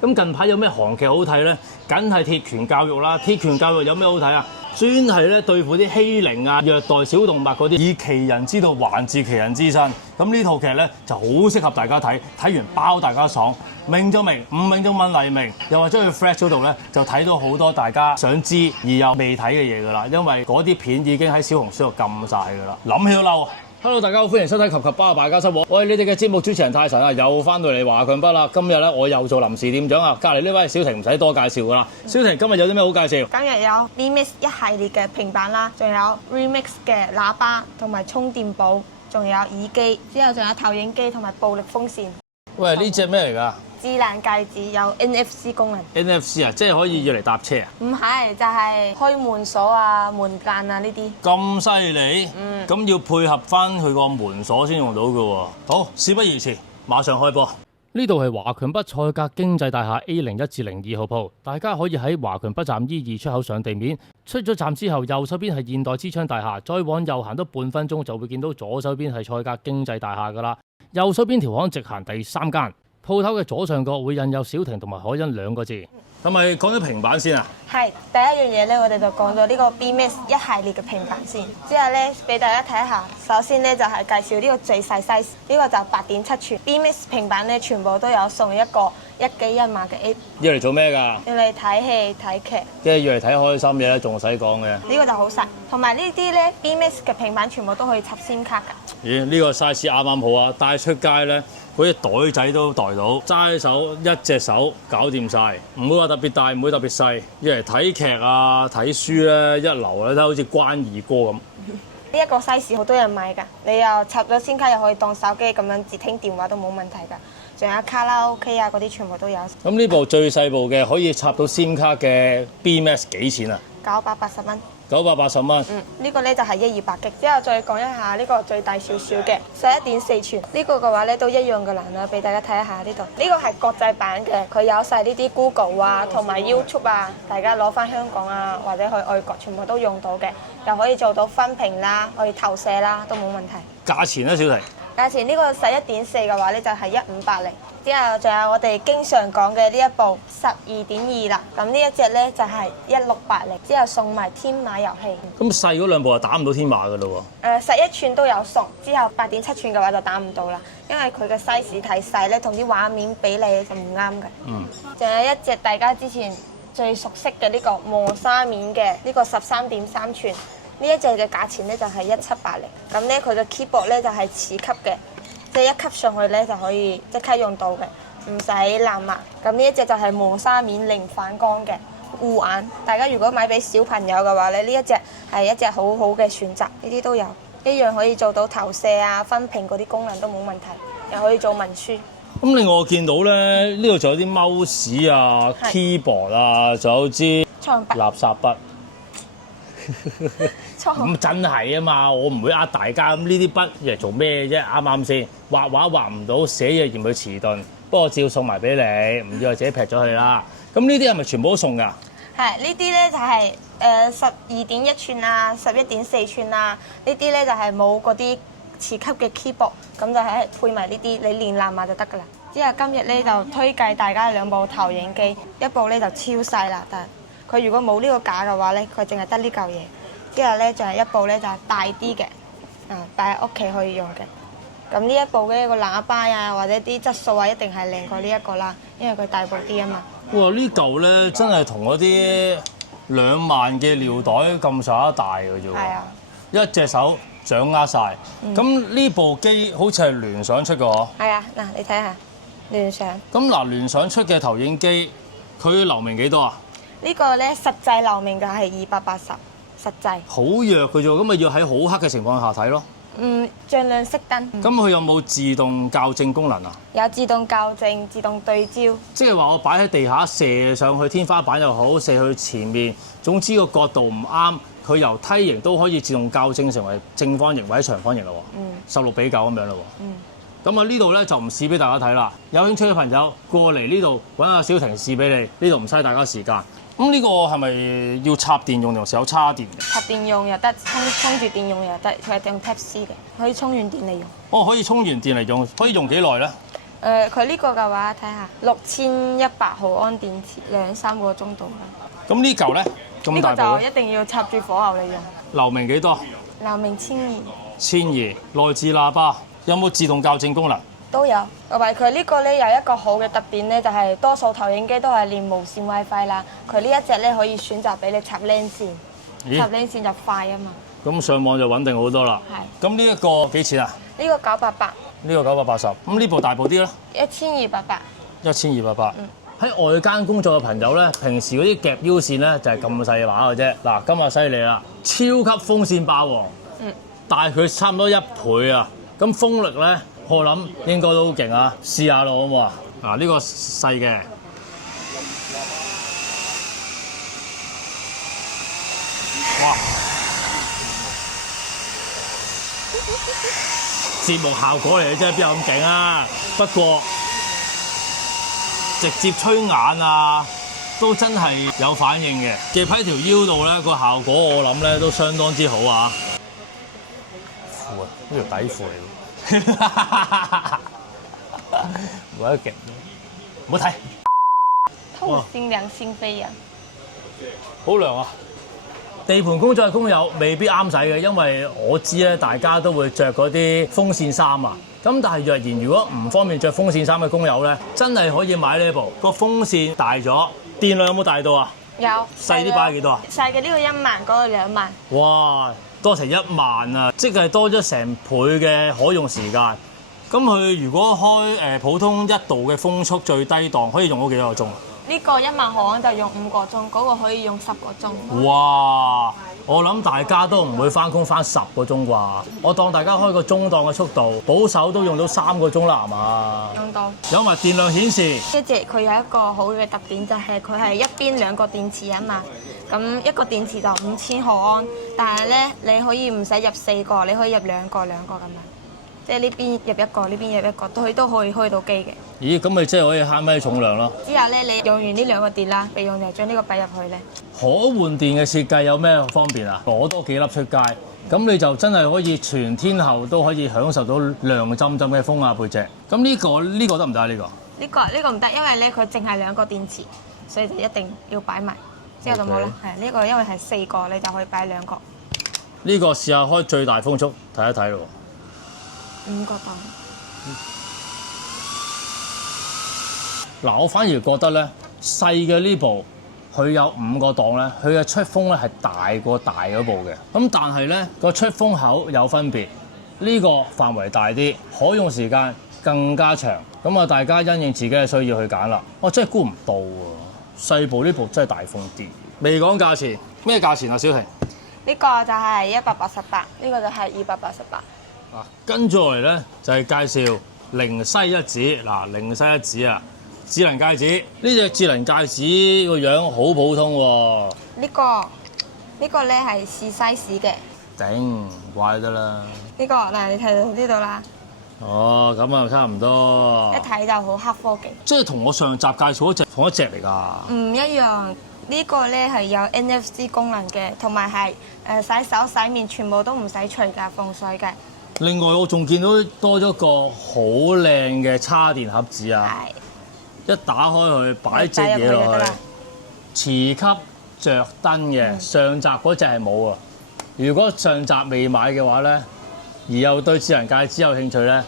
咁近排有咩韓劇好睇咧？梗係鐵拳教育啦！鐵拳教育有咩好睇啊？專係咧對付啲欺凌啊、虐待小動物嗰啲，以其人之道還治其人之身。咁呢套劇咧就好適合大家睇，睇完包大家爽，明就明，唔明就問黎明。又或者去 Flash 嗰度咧，就睇到好多大家想知而又未睇嘅嘢㗎啦。因為嗰啲片已經喺小紅書度禁晒㗎啦，諗起都嬲。Hello， 大家好，歡迎收睇《及及包敗家生活》。我係你哋嘅節目主持人泰臣啊，又翻到嚟華強北啦。今日咧我又做臨時店長啊，隔離呢位小婷唔使多介紹㗎啦。小婷今日有啲咩好介紹？今日有 B-Mix 一系列嘅平板啦，仲有 Remix 嘅喇叭同埋充電寶，仲有耳機，之後仲有投影機同埋暴力風扇。喂，呢隻咩嚟㗎？智能戒指有 NFC 功能。NFC 啊，即係可以要嚟搭車啊？唔係，就係開門鎖啊、門間啊呢啲。咁犀利？咁要配合翻佢個門鎖先用到㗎喎。好，事不宜遲，馬上開播。呢度係華強北賽格經濟大廈 A01至02號鋪，大家可以喺華強北站 E2出口上地面，出咗站之後右手邊係現代之窗大廈，再往右行多半分鐘就會見到左手邊係賽格經濟大廈㗎啦。右手邊條巷直行第3間。鋪頭嘅左上角會印有小婷同埋海欣2個字。係咪講咗平板先啊？係，第一樣嘢咧，我哋就講咗呢個 B-Mix 一系列嘅平板先。之後咧，俾大家睇下。首先咧就係介紹呢個最細 size，呢個就8.7寸。B-Mix 平板咧全部都有送一個1機1碼嘅 app。要嚟做咩㗎？要嚟睇戲睇劇。即係要嚟睇開心嘢咧，仲使講嘅。呢個就好細，同埋呢啲咧 B-Mix 嘅平板全部都可以插 SIM 卡㗎。咦？呢個 size 啱啱好啊，帶出街咧。嗰啲袋仔都袋到，揸手一隻手搞掂晒，唔會話特別大，唔會特別細。要嚟睇劇啊、睇書咧，一流咧，睇好似關二哥咁。呢一個 size 好多人買㗎，你又插咗先卡，又可以當手機咁樣接聽電話都冇問題㗎。仲有卡拉 OK 啊嗰啲全部都有。咁呢部最細部嘅可以插到 SIM 卡嘅 B-Mix 幾錢啊？980蚊。980蚊。呢個咧就係128 G。之後再講一下呢個最大少少嘅11.4寸，呢個嘅話咧都一樣嘅難啦，俾大家睇一下呢度。呢個係國際版嘅，佢有晒呢啲 Google 啊同埋 YouTube 啊，大家攞翻香港啊或者去外國全部都用到嘅，又可以做到分屏啦，可以投射啦，都冇問題。價錢咧，小婷？價錢呢個11.4嘅話咧就係1580。之後仲有我哋經常講嘅呢一部12.2啦，咁呢一隻咧就係1680，之後送埋天馬遊戲。咁細嗰兩部就打唔到天馬㗎咯喎。11寸都有送，之後8.7寸嘅話就打唔到啦，因為佢嘅 size 太細咧，同啲畫面比例就唔啱嘅。仲有一隻大家之前最熟悉嘅呢個磨砂面嘅呢個13.3寸，呢一隻嘅價錢咧就係1780。咁咧佢嘅 keyboard 咧就係磁吸嘅。即係一級上去咧就可以即刻用到嘅，唔使藍牙。咁呢一隻就係磨砂面零反光嘅護眼。大家如果買俾小朋友嘅話咧，呢一隻係一隻好好嘅選擇。呢啲都有，一樣可以做到投射啊、分屏嗰啲功能都冇問題，又可以做文書。咁另外我見到咧，呢度仲有啲 mouse 啊、keyboard 啊，仲有支垃圾筆。咁真係啊嘛，我唔會呃大家。咁呢啲筆嚟做咩啫？啱啱先？畫畫畫唔到，寫嘢嫌佢遲鈍。不過照送埋俾你，唔要就自己劈咗佢啦。咁呢啲係咪全部都送㗎？係，呢啲咧就係12.1寸啊、11.4寸啊，呢啲咧就係冇嗰啲磁吸嘅 keyboard， 咁就係配埋呢啲，你連藍牙就得㗎啦。之後今日咧就推介大家2部投影機，一部咧就超細啦，但係佢如果冇呢個架嘅話咧，佢淨係得呢嚿嘢。之後咧就係一部咧就係大啲嘅，擺喺屋企可以用嘅。咁呢一部嘅一個喇叭啊，或者啲質素啊，一定係靚過呢一個啦，因為佢大部啲啊嘛。哇！呢嚿咧真係同嗰啲2萬嘅尿袋咁上下大嘅啫喎。係啊。一隻手掌握晒。咁呢部機好似係聯想出嘅嗬？係啊，嗱你睇下聯想。咁嗱，聯想出嘅投影機，佢流明幾多啊？呢個咧實際流明就係280。實際好弱嘅啫，咁咪要喺好黑嘅情況下睇咯。盡量熄燈。咁佢有冇自動校正功能啊？有自動校正、自動對焦。即係話我擺喺地下射上去天花板又好，射去前面，總之個角度唔啱，佢由梯形都可以自動校正成為正方形或者長方形咯喎。16:9咁樣咯喎。咁啊呢度咧就唔試俾大家睇啦。有興趣嘅朋友過嚟呢度揾阿小婷試俾你，呢度唔嘥大家時間。咁呢個係咪要插電用定係有叉電嘅？插電用又得，充住電用又得，佢係用 Type C 嘅，可以充完電嚟用。哦，可以充完電嚟用，可以用幾耐咧？佢呢個嘅話睇下6100毫安電池，2-3個鐘度啦。咁呢嚿咧咁大呢個部就一定要插住火牛嚟用。流明幾多流明1200 ？1200，內置喇叭，有冇自動校正功能？都有。同埋佢呢個咧有一個好嘅特點咧，就係多數投影機都係連無線 WiFi 啦。佢呢一隻咧可以選擇俾你插 LAN 線，插 LAN 線就快啊嘛。咁上網就穩定好多啦。係。咁呢一個幾錢啊？呢個988，呢個980。咁呢部大部啲咧？1288。1288。喺外間工作嘅朋友咧，平時嗰啲夾腰線咧就係咁細把嘅啫。嗱，今日犀利啦，超級風扇霸王。大佢差唔多1倍啊！咁風力咧，我諗應該都好勁啊！試下咯，好唔好啊？嗱，呢個細嘅，哇！節目效果嚟嘅啫，邊有咁勁啊？不過直接吹眼啊，都真係有反應嘅。夾喺條腰度咧，個效果我諗咧都相當之好啊！褲啊，呢條底褲嚟喎，冇得勁，唔好睇。透心涼心飛啊！好涼啊！地盤工作嘅工友未必啱使嘅，因為我知咧，大家都會着嗰啲風扇衫啊。咁但係若然如果唔方便着風扇衫嘅工友咧，真係可以買呢部個風扇大咗，電量有冇大到啊？有。細啲擺幾多啊？細嘅呢個1萬，嗰個2萬。哇！多成1萬啊！即係多咗成倍嘅可用時間。咁佢如果開普通1度嘅風速最低檔，可以用到幾多個鐘？呢個1萬毫安就用5個鐘，嗰個可以用10個鐘。哇！我諗大家都唔會翻工翻10個鐘啩。我當大家開個中檔嘅速度，保守都用到3個鐘啦，係嘛？用到。有埋電量顯示。一隻佢有一個好嘅特點，就係佢係一邊2個電池啊嘛。咁一個電池就5000毫安，但係咧你可以唔使入4個，你可以入2個咁樣。即係呢邊入1個，呢邊入1個，佢都可以開到機嘅。咦，咁咪即係可以慳咩重量咯？之後咧，你用完呢2個電啦，備用就將呢個擺入去咧。可換電嘅設計有咩方便啊？攞多幾粒出街，咁你就真係可以全天候都可以享受到涼浸浸嘅風啊背脊。咁呢個得唔得啊？呢個唔得，因為咧佢淨係2個電池，所以就一定要擺埋。之後就冇啦。係呢個因為係4個，你就可以擺2個。呢個試下開最大風速睇一睇咯。5個檔。嗱，我反而覺得咧細嘅呢部佢有5個檔咧，佢嘅出風咧係大過大嗰部嘅。咁但係咧個出風口有分別，呢個範圍大啲，可用時間更加長。咁啊，大家因應自己嘅需要去揀啦。我真係估唔到喎，細部呢部真係大風啲。未講價錢，咩價錢啊，小婷？呢個就係188，呢個就係288。跟住落嚟咧就係介紹靈犀一指。嗱，靈犀一指啊，智能戒指。呢隻智能戒指個樣好普通喎。呢個咧係試 size 嘅。頂，怪得啦。呢個嗱，你睇到呢度啦。哦，咁啊差唔多。一睇就好黑科技。即係同我上集介紹嗰隻同一隻嚟㗎。唔一樣。呢個咧係有 NFC 功能嘅，同埋係洗手洗面全部都唔使除㗎，防水嘅。另外我仲見到多咗個好靚嘅叉電盒子啊！一打開佢擺隻嘢落去，磁吸着燈嘅。上集嗰隻係冇啊！如果上集未買嘅話咧，而又對智能戒指有興趣咧，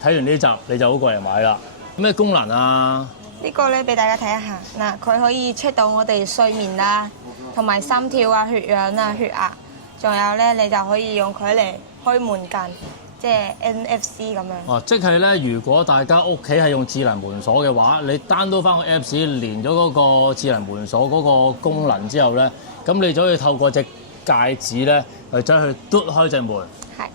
睇完呢集你就好過嚟買啦。咩功能啊？呢個咧俾大家睇一下，嗱，佢可以 check 到我哋睡眠啊，同埋心跳啊、血氧啊、血壓，仲有咧你就可以用佢嚟開門禁，即係 NFC 咁樣。哦，即係咧，如果大家屋企係用智能門鎖嘅話，你 download 翻個 Apps 連咗嗰個智能門鎖嗰個功能之後咧，咁你就可以透過隻戒指咧，走去嘟開隻門。係，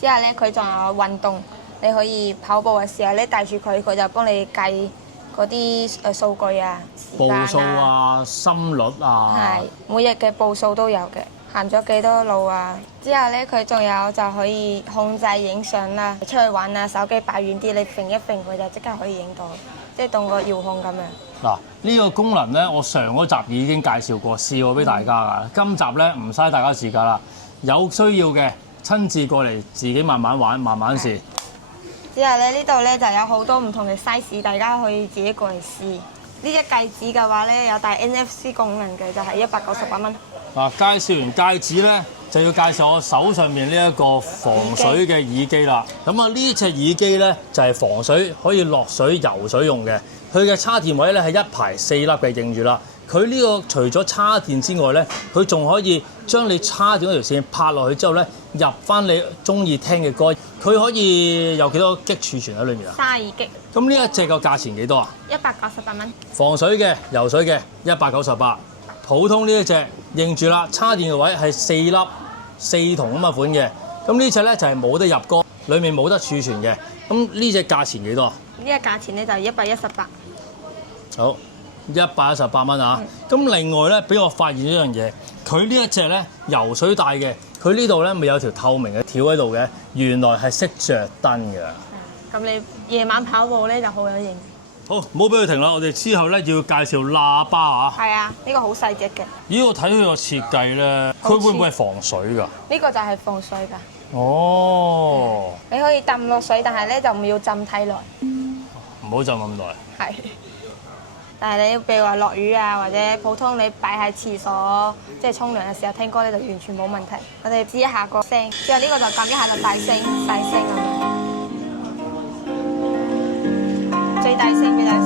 之後咧佢仲有運動，你可以跑步嘅時候咧戴住佢，佢就幫你計嗰啲數據啊、時間啊、步數啊、心率啊。係，每日嘅步數都有嘅。行咗幾多路啊？之後咧，佢仲有就可以控制影相啦。出去玩啊，手機擺遠啲，你揈一揈佢就即刻可以影到，即係當個遙控咁樣。嗱，呢個功能咧，我上嗰集已經介紹過，試過俾大家㗎。今集咧唔嘥大家時間啦，有需要嘅親自過嚟自己慢慢玩，慢慢試。之後咧呢度咧就有好多唔同嘅 size， 大家可以自己過嚟試。呢隻戒指嘅話咧有帶 NFC 功能嘅，就係198蚊。嗱，介紹完戒指咧，就要介紹我手上面呢一個防水嘅耳機啦。咁啊，呢隻耳機咧就係防水，可以落水游水用嘅。佢嘅叉電位咧係一排4粒嘅，認住啦。佢呢個除咗叉電之外咧，佢仲可以將你叉電嗰條線拍落去之後咧，入翻你中意聽嘅歌。佢可以有幾多 G 儲存喺裏面啊32 G。咁呢一隻個價錢幾多啊？198蚊。防水嘅、游水嘅198。普通呢一隻認住啦，叉電嘅位係4粒4筒咁嘅款嘅。咁呢隻咧就係冇得入歌，裡面冇得儲存嘅。咁呢隻價錢幾多啊？呢個價錢咧就118。好，118蚊啊！咁另外咧，俾我發現一樣嘢，佢呢一隻咧游水帶嘅，佢呢度咧咪有條透明嘅條喺度嘅，原來係識着燈嘅。咁你夜晚跑步咧就好有型。好，唔好俾佢停啦！我哋之後咧要介紹喇叭啊。係啊，呢個好細隻嘅。咦，我睇佢個設計咧，佢會唔會係防水㗎？呢個就係防水㗎。哦。你可以浸落水，但係咧就唔要浸太耐。唔好浸咁耐。係。但係你譬如話落雨啊，或者普通你擺喺廁所，即係沖涼嘅時候聽歌咧，就完全冇問題。我哋試一下個聲，之後呢個就撳一下就大聲細聲咁樣。最大聲嘅就係。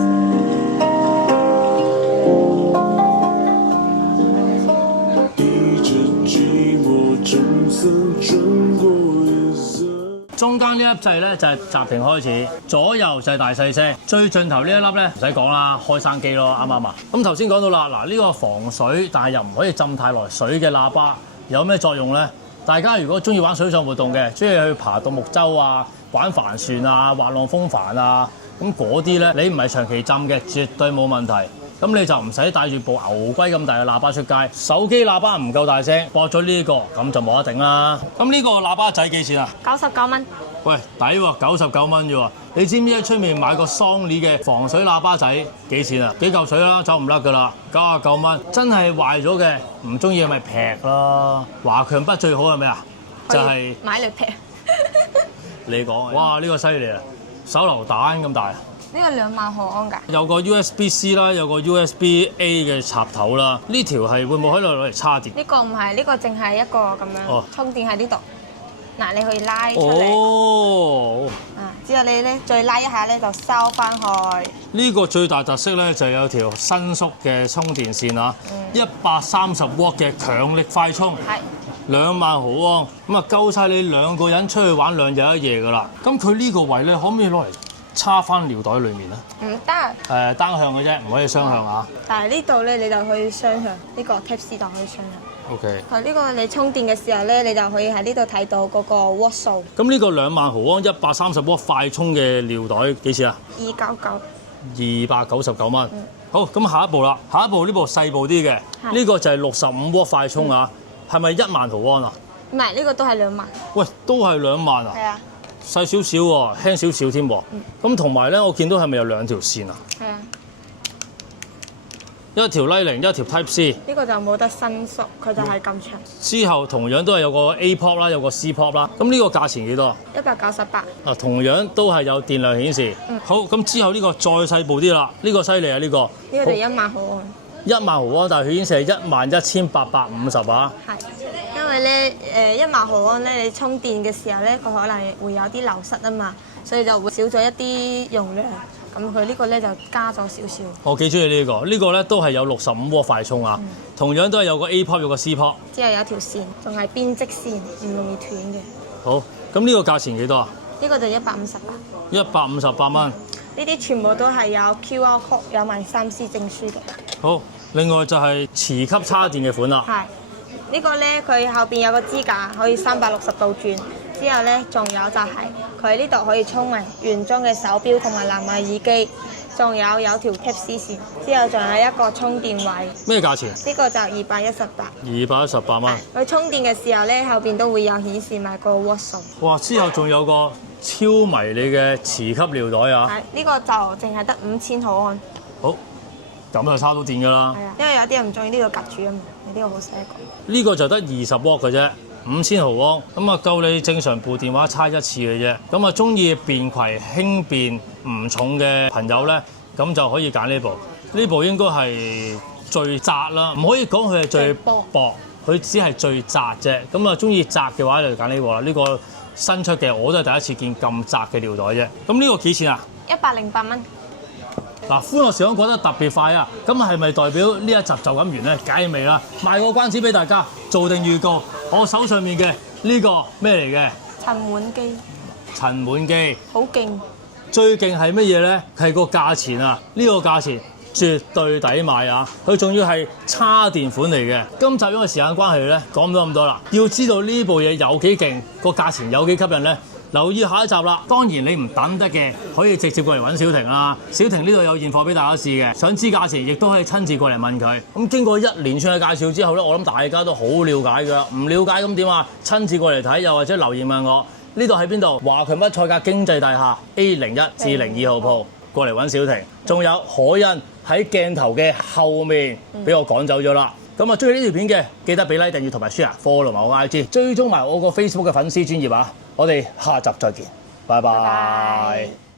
中間呢粒掣咧就係暫停開始，左右就係大細聲，最盡頭呢一粒咧唔使講啦，開生機咯，啱唔啱啊？咁頭先講到啦，嗱呢個防水但係又唔可以浸太耐水嘅喇叭有咩作用咧？大家如果中意玩水上活動嘅，中意去爬獨木舟啊、玩帆船啊、滑浪風帆啊，咁嗰啲咧你唔係長期浸嘅，絕對冇問題。咁你就唔使帶住部牛龜咁大嘅喇叭出街，手機喇叭唔夠大聲，駁咗呢個咁就冇得頂啦。咁呢個喇叭仔幾錢啊？99蚊。喂，抵喎，99蚊啫喎！你知唔知喺出面買個桑尼嘅防水喇叭仔幾錢啊？幾嚿水啦，走唔甩噶啦，99蚊。真係壞咗嘅，唔中意咪劈咯。華強北最好係咩啊？就係買嚟劈。你講。哇！呢個犀利啊，手榴彈咁大。呢個2萬毫安㗎。有個 USB-C 啦，有個 USB-A 嘅插頭啦。呢條係會唔會可以攞嚟叉電？呢個唔係，呢個淨係一個咁樣充電喺呢度。嗱，你可以拉出嚟。哦。之後你咧再拉一下咧，就收翻去。呢個最大特色咧就有條伸縮嘅充電線啊，130瓦嘅強力快充。係。2萬毫安，咁啊夠晒你2個人出去玩2日1夜㗎啦。咁佢呢個位咧可唔可以攞嚟插翻尿袋裏面咧？唔得。單向嘅啫，唔可以雙向啊。但係呢度咧，你就可以雙向，呢個 Type-C 就可以雙向。OK。呢個你充電嘅時候咧，你就可以喺呢度睇到嗰個瓦數。咁呢個2萬毫安130瓦快充嘅尿袋幾錢啊？299。299蚊。好，咁下一步啦，下一步呢部細部啲嘅，呢個就係65瓦快充啊，係咪1萬毫安啊？唔係，呢個都係2萬。喂，都係2萬啊？係啊。細少少喎，輕少少添喎。咁同埋咧，我見到係咪有2條線啊？係啊。一條 Lightning，一條 Type-C。呢個就冇得伸縮，佢就係咁長。之後同樣都係有個 A port 啦，有個 C port 啦。咁呢個價錢幾多？198。啊，同樣都係有電量顯示。好，咁之後呢個再細部啲啦，呢個犀利啊！呢個。呢個就1萬毫安。1萬毫安，但係佢顯示係11850啊。係。因為咧1萬毫安咧，你充電嘅時候咧，佢可能會有啲流失啊嘛，所以就會少咗一啲容量。咁佢呢個咧就加咗少少。我幾中意呢個，呢個咧都係有65瓦快充啊，同樣都係有個 A port 有個 C port。之後有條線，仲係編織線，唔容易斷嘅。好，咁呢個價錢幾多啊？呢個就158。158蚊。呢啲全部都係有 QR code， 有埋3C 證書嘅。好，另外就係磁吸叉電嘅款啦。係。呢個咧佢後邊有個支架，可以360度轉。之後咧，仲有就係佢呢度可以充埋原裝嘅手錶同埋藍牙耳機，仲有條 Type-C 線，之後仲有一個充電位。咩價錢？呢個就218。218蚊。佢充電嘅時候咧，後邊都會有顯示埋個瓦數。哇！之後仲有個超迷你嘅磁吸尿袋啊！係，呢個就淨係得5000毫安。好，咁就叉到電㗎啦。係啊，因為有啲人唔中意呢個夾住啊嘛，呢個好細一個。呢個就得20瓦嘅啫。5000毫安，咁啊夠你正常部電話叉一次嘅啫。咁啊中意便攜輕便唔重嘅朋友咧，咁就可以揀呢部。呢部應該係最窄啦，唔可以講佢係最薄，佢只係最窄啫。咁啊中意窄嘅話就揀呢部啦。呢個新出嘅我都係第一次見咁窄嘅尿袋啫。咁呢個幾錢啊？108蚊。嗱，歡樂時光過得特別快啊！咁係咪代表呢一集就咁完咧？梗係未啦，賣個關子俾大家，做定預告。我手上面嘅呢個咩嚟嘅？塵蟎機。塵蟎機。好勁。最勁係乜嘢咧？係個價錢啊！呢個價錢絕對抵買啊！佢仲要係叉電款嚟嘅。今集因為時間關係咧，講唔到咁多啦。要知道呢部嘢有幾勁，個價錢有幾吸引咧？留意下一集啦！當然你唔等得嘅，可以直接過嚟揾小婷啦。小婷呢度有現貨俾大家試嘅，想知價錢亦都可以親自過嚟問佢。咁經過一連串嘅介紹之後咧，我諗大家都好了解㗎。唔了解咁點啊？親自過嚟睇，又或者留言問我。呢度喺邊度？華強北菜價經濟大廈 A01至02號鋪，過嚟揾小婷。仲有可欣喺鏡頭嘅後面，俾我趕走咗啦。咁啊，中意呢條片嘅記得俾 like、訂閱同埋 share，follow 埋我 IG，追蹤埋我個 Facebook 嘅粉絲專頁啊！我哋下集再見，拜拜。